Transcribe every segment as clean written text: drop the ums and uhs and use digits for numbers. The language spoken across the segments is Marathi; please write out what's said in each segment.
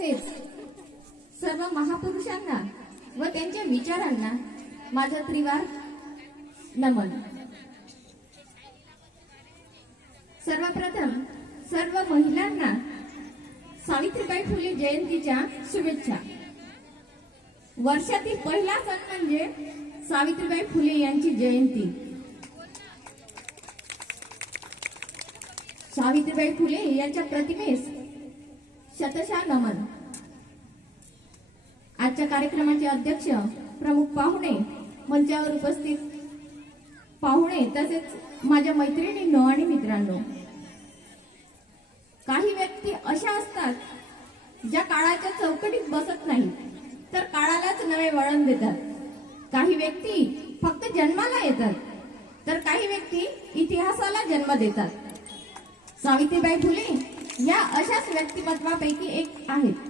सर्व महापुरुषांना व त्यांच्या विचारांना माझा त्रिवार नमन। सर्वप्रथम सर्व महिलांना सावित्रीबाई फुले जयंतीच्या शुभेच्छा। वर्षातील पहिला सण म्हणजे सावित्रीबाई फुले यांची जयंती। सावित्रीबाई फुले यांच्या प्रतिमेस शतशः नमन। आजच्या कार्यक्रमाचे अध्यक्ष, प्रमुख पाहुणे, मंचावर उपस्थित पाहुणे तसेच माझ्या मैत्रिणींनो आणि मित्रांनो, काही व्यक्ती अशा असतात ज्या काळाच्या चौकटीत बसत नाहीत तर काळालाच नवे वळण देतात। काही व्यक्ती फक्त जन्माला येतात तर काही व्यक्ती इतिहासाला जन्म देतात। सावित्रीबाई फुले या अशाच व्यक्तिमत्वापैकी एक आहेत।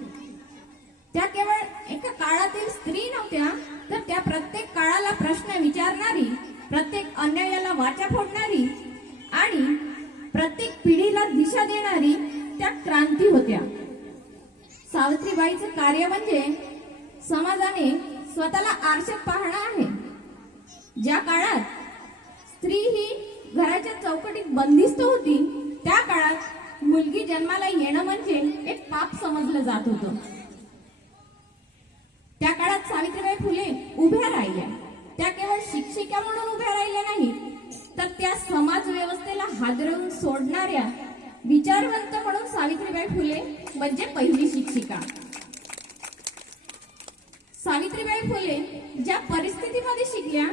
त्या केवळ एका काळातील स्त्री नव्हत्या, तर त्या प्रत्येक काळाला प्रश्न विचारणारी, प्रत्येक अन्यायाला वाचा फोडणारी आणि प्रत्येक पिढीला दिशा देणारी त्या क्रांती होत्या। सावित्रीबाईचं कार्य म्हणजे समाजाने स्वतःला आरशात पाहणं आहे। ज्या काळात स्त्री ही घराच्या चौकटीत बंदिस्त होती, त्या काळात मुलगी जन्माला येणं म्हणजे एक पाप समजलं जात होतं। त्या काळात सावित्रीबाई फुले उभ्या राहिल्या। त्या केवळ शिक्षिका म्हणून उभ्या राहिल्या नाही, तर त्या समाज व्यवस्थेला हादरवून सोडणाऱ्या विचारवंत म्हणून सावित्रीबाई फुले म्हणजे पहिली शिक्षिका। सावित्रीबाई फुले ज्या परिस्थितीमध्ये शिकल्या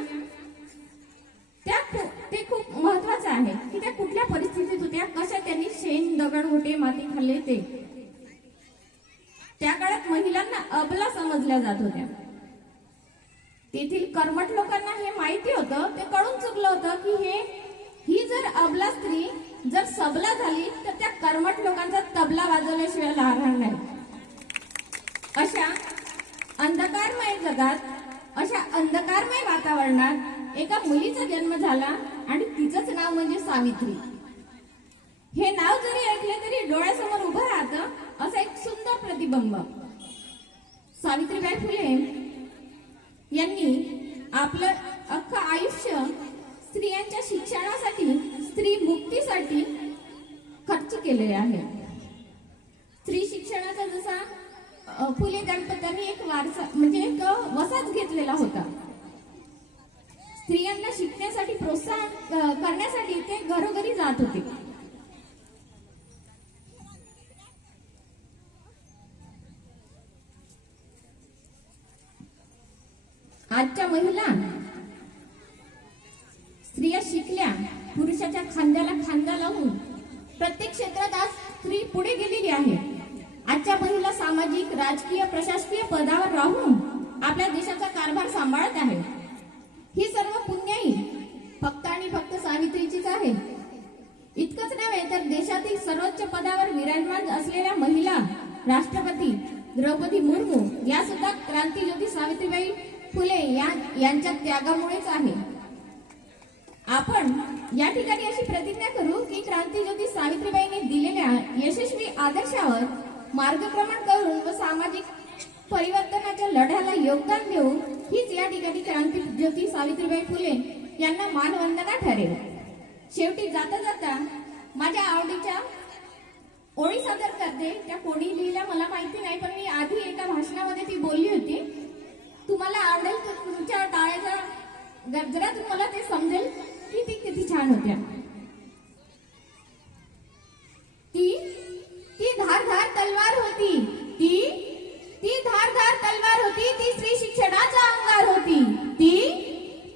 ते खूप महत्वाचं आहे की त्या कुठल्या परिस्थितीत होत्या, कशा त्यांनी शेण, दगड, गोटे, माती खाल्ले ते। त्या काळात महिलांना अबला समजल्या जात होत्या। तेथील कर्मठ लोकांना हे माहिती होतं, ते कळून चुकलं होतं की ही जर अबला स्त्री जर सबला झाली तर त्या कर्मठ लोकांचा तबला वाजवल्याशिवाय राहणार नाही। अशा अंधकारमय जगात, अशा अंधकारमय वातावरणात एका मुलीचा जन्म झाला आणि तिचंच नाव म्हणजे सावित्री। हे नाव जरी ऐकले तरी डोळ्यासमोर उभं राहतं असं एक सुंदर प्रतिबिंब। सावित्रीबाई फुले यांनी आपलं अख्खं आयुष्य स्त्रियांच्या शिक्षणासाठी, स्त्री मुक्तीसाठी खर्च केले आहे। स्त्री शिक्षणाचा जसा फुले गणपतींनी एक वारसा म्हणजे एक वसाच घेतलेला होता। स्त्रियांना शिकण्यासाठी प्रोत्साहन करण्यासाठी ते घरोघरी जात होते। आजच्या महिला स्त्रिया शिकल्या, पुरुषाच्या खांद्याला खांदा लावून प्रत्येक क्षेत्रात आज स्त्री पुढे गेलेली आहे। आजच्या महिला सामाजिक, राजकीय, प्रशासकीय पदावर राहून आपल्या देशाचा कारभार सांभाळत आहे। ही सर्व पुण्याई फक्त आणि फक्त सावित्रीचीच आहे। इतकंच नव्हे तर देशातील सर्वोच्च पदावर विराजमान असलेल्या महिला राष्ट्रपती द्रौपदी मुर्मू या सुद्धा क्रांतीज्योती सावित्रीबाई फुले यांच्या त्यागामुळेच आहे। आपण या ठिकाणी अशी प्रतिज्ञा करू की क्रांतीज्योती सावित्रीबाईंनी दिलेल्या यशस्वी आदर्शावर मार्गक्रमण करून व सामाजिक परिवर्तनाच्या लढ्याला योगदान देऊ, हीच या ठिकाणी क्रांतीज्योती सावित्रीबाई फुले यांना मानवंदना ठरेल। शेवटी जाता जाता माझ्या आवडीच्या ओळी सादर करते। त्या कोणी लिहिल्या मला माहिती नाही, पण मी आधी एका भाषणामध्ये ती बोलली होती। तुम्हाला आवडेल तर तुमच्या टाळ्याच्या गजरातून मला ते समजेल की ती किती छान होत्या। ती धारधार तलवार होती, ती धारधार तलवार होती, ती स्त्री शिक्षणाचा अंगार होती।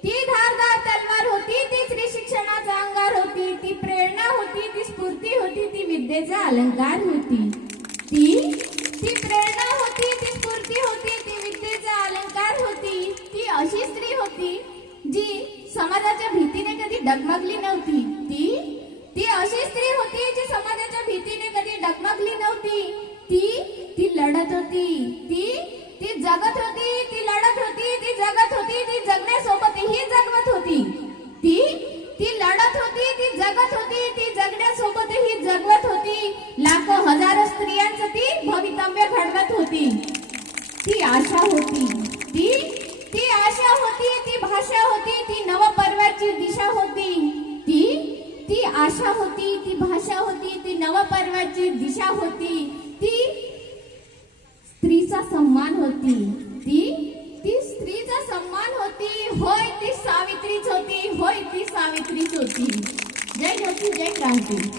ती धारधार तलवार होती, ती स्त्री शिक्षणाचा अंगार होती। ती प्रेरणा होती, ती स्फूर्ती होती, ती विद्येचा अलंकार होती। ती प्रेरणा होती, ती स्फूर्ती होती, ती विद्येचा अलंकार होती। ती अशी स्त्री होती जी समाजाच्या भीतीने कधी डगमगली नव्हती। ती अशी स्त्री होती जी समाजाच्या भीतीने कधी डगमगली नव्हती। ती लढत होती, ती जगत होती, ती लढत होती, ती जगत होती, ती जगण्यासोबतही जगवत होती। ती लढत होती, ती जगत होती, ती जगण्यासोबतही जगवत होती। लाखो हजारो स्त्रियांचं ती भवितव्य भव्य घडवत होती. ती आशा होती, ती आशा होती, ती भाषा होती, ती नवपर्वाची दिशा होती. ती आशा होती, ती भाषा होती, ती नवपर्वाची दिशा होती. ती स्त्रीचा सन्मान होती. ती स्त्रीचा सन्मान होती. होय ती सावित्रीच होती. होय ती सावित्रीच होती. जय ज्योती, जय क्रांती.